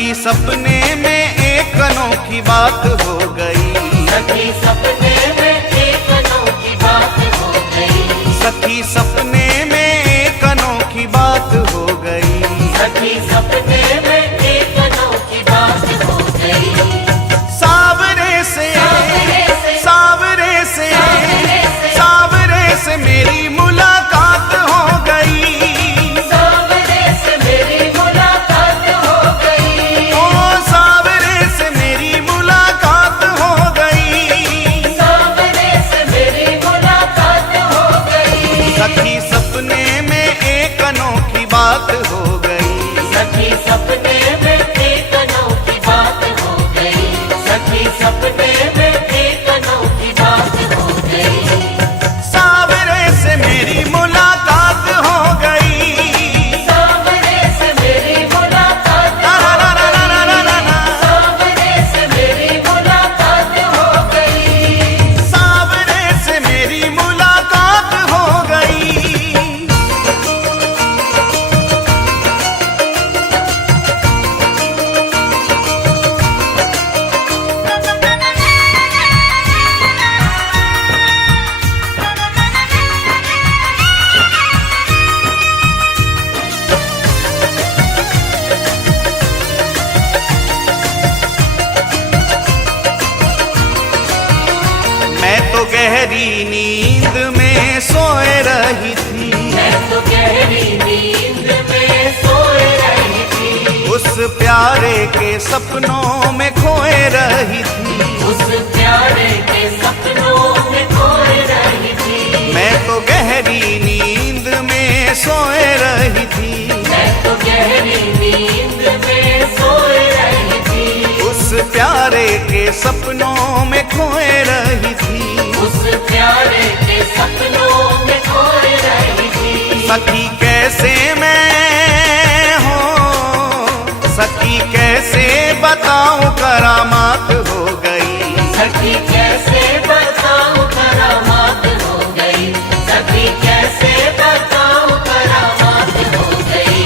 सखी सपने में एक अनोखी बात हो गई, सखी सपने में एक अनोखी बात हो गई, सखी सपने में एक अनोखी बात हो गई, सखी सपने में एक अनोखी बात हो गई। सावरे से सावरे से सावरे से मेरी मुलाकात हो गई, सावरे से मेरी मुलाकात हो गई, ओ सावरे से मेरी मुलाकात हो गई, सावरे से मेरी मुलाकात हो गई। सखी सपने में एक अनोखी बात हो गई, सखी सपने में एक अनोखी बात हो गई, सखी सपने में एक अनोखी बात हो गई। सावरे से मेरी मुलाकात हो गई, सावरे से मेरी मुलाकात ला ला ला ला ला ला ला ला। सावरे से मेरी मुलाकात हो गई। सावरे से मेरी मुलाकात हो गई। मैं तो गहरी नींद में सोए रही थी, मैं तो गहरी नींद में सोए रही थी, उस प्यारे के सपनों में खोए रही थी, उस प्यारे के सपनों में खोए रही थी। मैं तो गहरी नींद में सोए रही थी, मैं तो गहरी नींद में सोए रही थी, उस प्यारे के सपनों में खोए रही थी, उस प्यारे के सपनों में खोए रही थी। सखी कैसे मैं हो, सखी कैसे बताऊं करामात हो गई, सखी कैसे बताऊं करामात हो गई, सखी कैसे बताऊं करामात हो गई।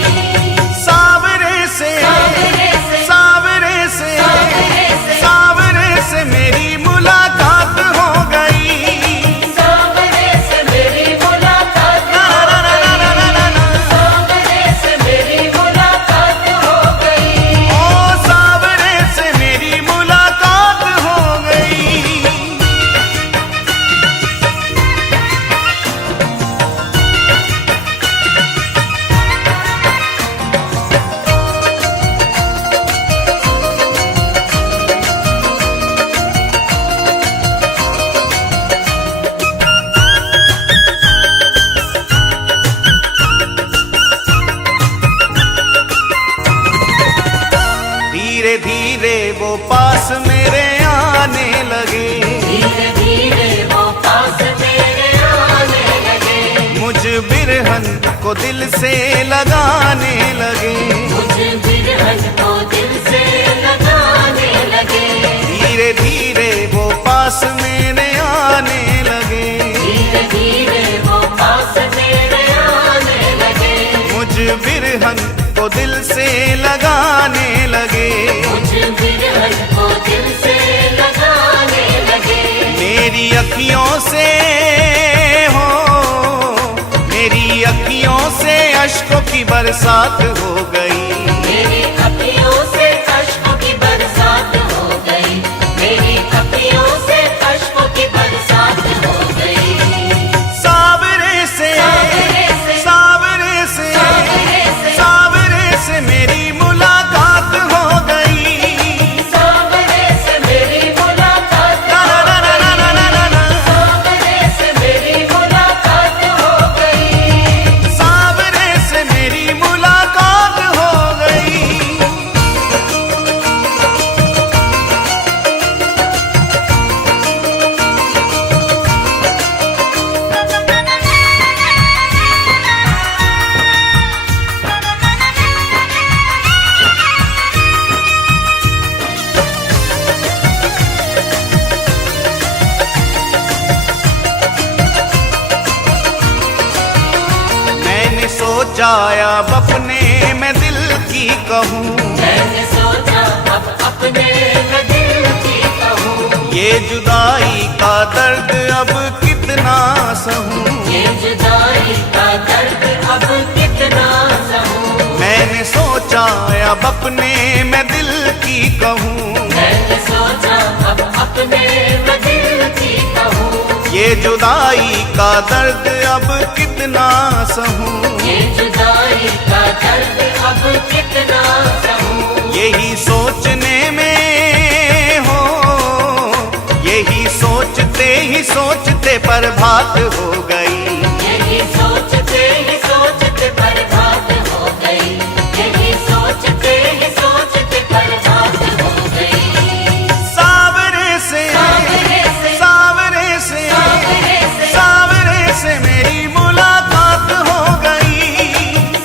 सावरे से सावरे से सावरे से सावरे से सावरे से मेरी मुलाकात हो गई, सावरे से मेरी मुलाकात ला ला ला ला ला ला ला ला। सावरे से मेरी मुलाकात हो गई। ओ सावरे से मेरी मुलाकात हो गई। धीरे धीरे वो पास मेरे आने लगे, धीरे धीरे वो पास मेरे आने लगे, मुझ बिरहन को दिल से लगाने लगे, मुझे बिरहन को दिल से लगाने लगे। धीरे धीरे वो पास मेरे आने लगे, धीरे धीरे वो पास मेरे आने लगे, मुझ बिरहन को दिल से लगाने लगे, मुझे बिरहन को दिल से लगाने लगे। मेरी अखियों से हो, मेरी अखियों से अश्कों की बरसात हो गई, मेरी अखियों से अश्कों की बरसात हो गई, मेरी अखियों से अश्कों की बरसात हो गई। सावरे से सावरे से सावरे से सावरे से सावरे से मेरी मुलाकात हो गई, सावरे से मेरी मुलाकात ला ला ला ला ला ला ला ला। सावरे से मेरी मुलाकात हो गई। सावरे से मेरी मुलाकात हो गई। मैंने सोचा अब अपने मैं दिल की कहूँ, मैंने सोचा दर्द अब कितना सहूं, ये जुदाई का दर्द अब कितना सहूं। मैंने सोचा अब अपने मैं दिल की कहूँ, मैंने सोचा अब अपने मैं दिल की कहूँ। ये जुदाई का दर्द अब कितना सहूं, ये जुदाई का दर्द अब कितना सहूं। यही सोचने में हो, यही सोचते ही सोचते बर्बाद हो गई। यही सोचते ही सोचते बर्बाद हो गई। यही सोचते ही सोचते बर्बाद हो गई। सावरे से सावरे से सावरे से सावरे से सावरे से मेरी मुलाकात हो गई।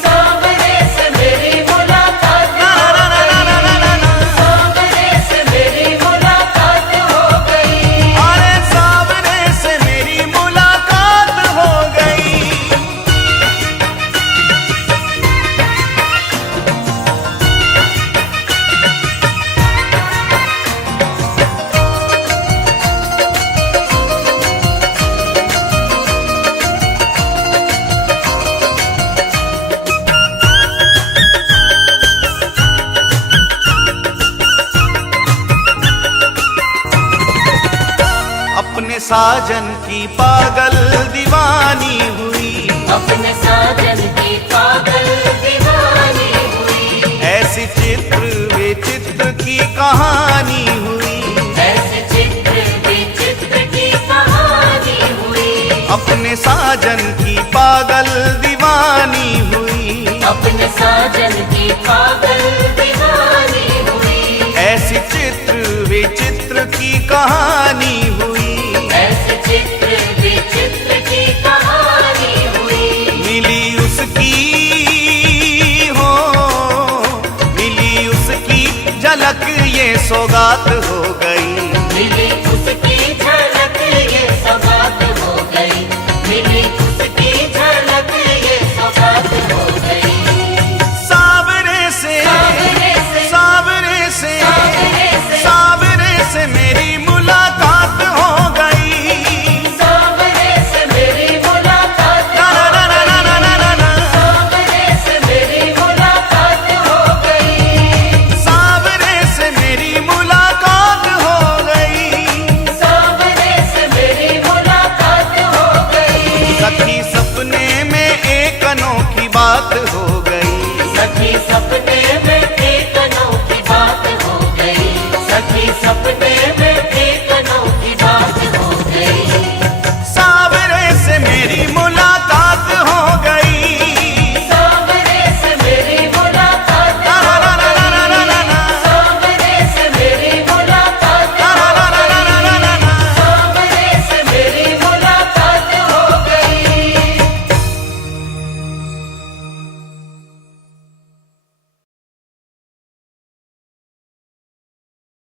सावरे से मेरी मुलाकात ना हो ना ना ना ना ना ना। सावरे से मेरी मुलाकात हो गई। अरे सावरे से मेरी मुलाकात हो गई। अपने साजन की पागल दीवानी हुई, अपने साजन की पागल दीवानी हुई। ऐसी चित्र विचित्र की कहानी हुई। ऐसे चित्र विचित्र की कहानी हुई। अपने साजन की पागल दीवानी हुई, अपने साजन की पागल दीवानी हुई। ऐसी चित्र विचित्र की कहानी हुई। ऐसे चित्र विचित्र की कहानी हुई। मिली उसकी हो, मिली उसकी झलक ये सौगात हो गई। मिली